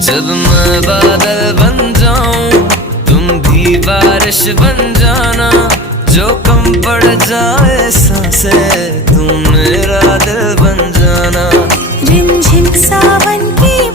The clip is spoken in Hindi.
जब मैं बादल बन जाऊं तुम भी बारिश बन जाना, जो कम पड़ जाए सांसें तुम मेरा दिल बन जाना। रिमझिम सावन की